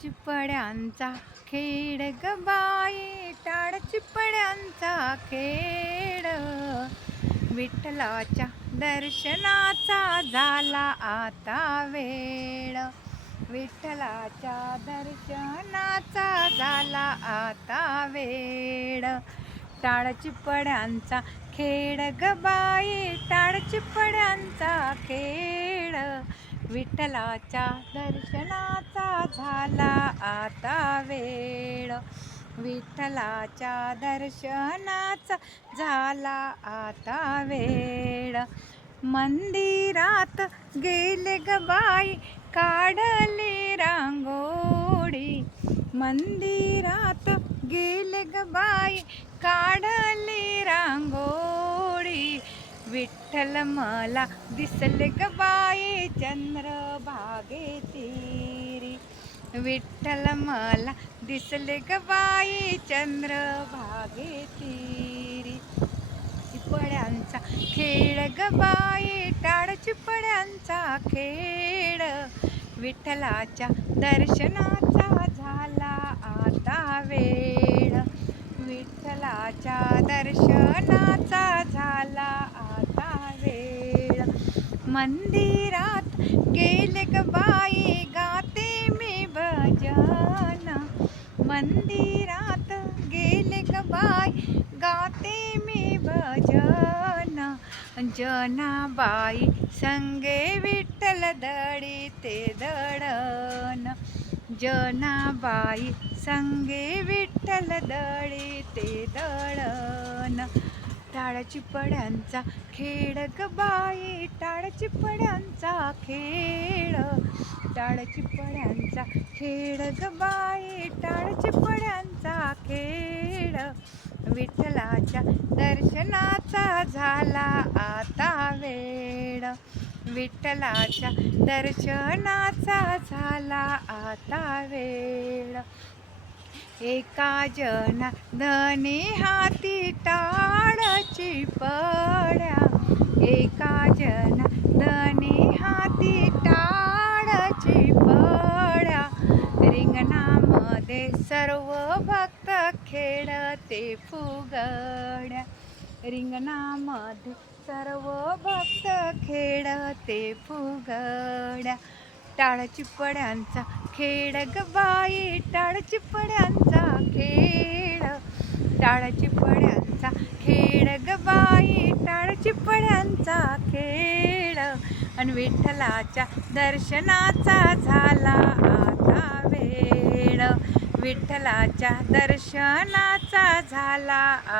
चिपड्यांचा खेळ ग बाई, चिपड्यांचा खेळ. विठ्ठलाच्या दर्शनाचा झाला आता वेळ. विठ्ठलाच्या दर्शनाचा झाला आता वेळ. चिपड्यांचा खेळ ग बाई, चिपड्यांचा खेळ. विठ्ठलाच्या दर्शनाचा झाला आता वेळ. विठ्ठलाच्या दर्शनाचा झाला आता वेळ. मंदिरात गेले ग बाई, काढले रांगोळी. मंदिरात गेले ग बाई, काढले रांगोळी. विठ्ठल मला दिसले ग बाई, चंद्रभागे तीरी. विठ्ठल मला दिसले ग बाई, चंद्रभागे तीरी. चिपड्यांचा खेळ ग बाई, चिपड्यांचा खेळ. विठ्ठलाच्या दर्शनाचा झाला आता वेळ. विठ्ठलाच्या दर्शनाचा झाला आता वेळ. मंदिरात गेले ग बाई, गाते मी भजन. मंदिरात गेले ग बाई, गाते मी भजन. जनाबाई संगे विठ्ठल दळीते दळण. जनाबाई संगे विठ्ठल दळीते दळण. चिपड्यांचा खेळ ग बाई, चिपड्यांचा खेळ. चिपड्यांचा खेळ ग बाई, चिपड्यांचा खेळ. विठ्ठलाच्या दर्शनाचा झाला आता वेळ. विठ्ठलाच्या दर्शनाचा झाला आता वेळ. एका जनार्दनी हाती टाळची पड्या. एका जनार्दनी हाती टाळची पड्या. रिंगणामध्ये सर्व भक्त खेळते फुगड्या. रिंगणामध्ये सर्व भक्त खेळते फुगड्या. चिपड्यांचा खेळ ग बाई, चिपड्यांचा खेळ. चिपड्यांचा खेळ ग बाई, चिपड्यांचा खेळ. आणि विठ्ठलाच्या दर्शनाचा झाला आता वेळ. विठ्ठलाच्या दर्शनाचा झाला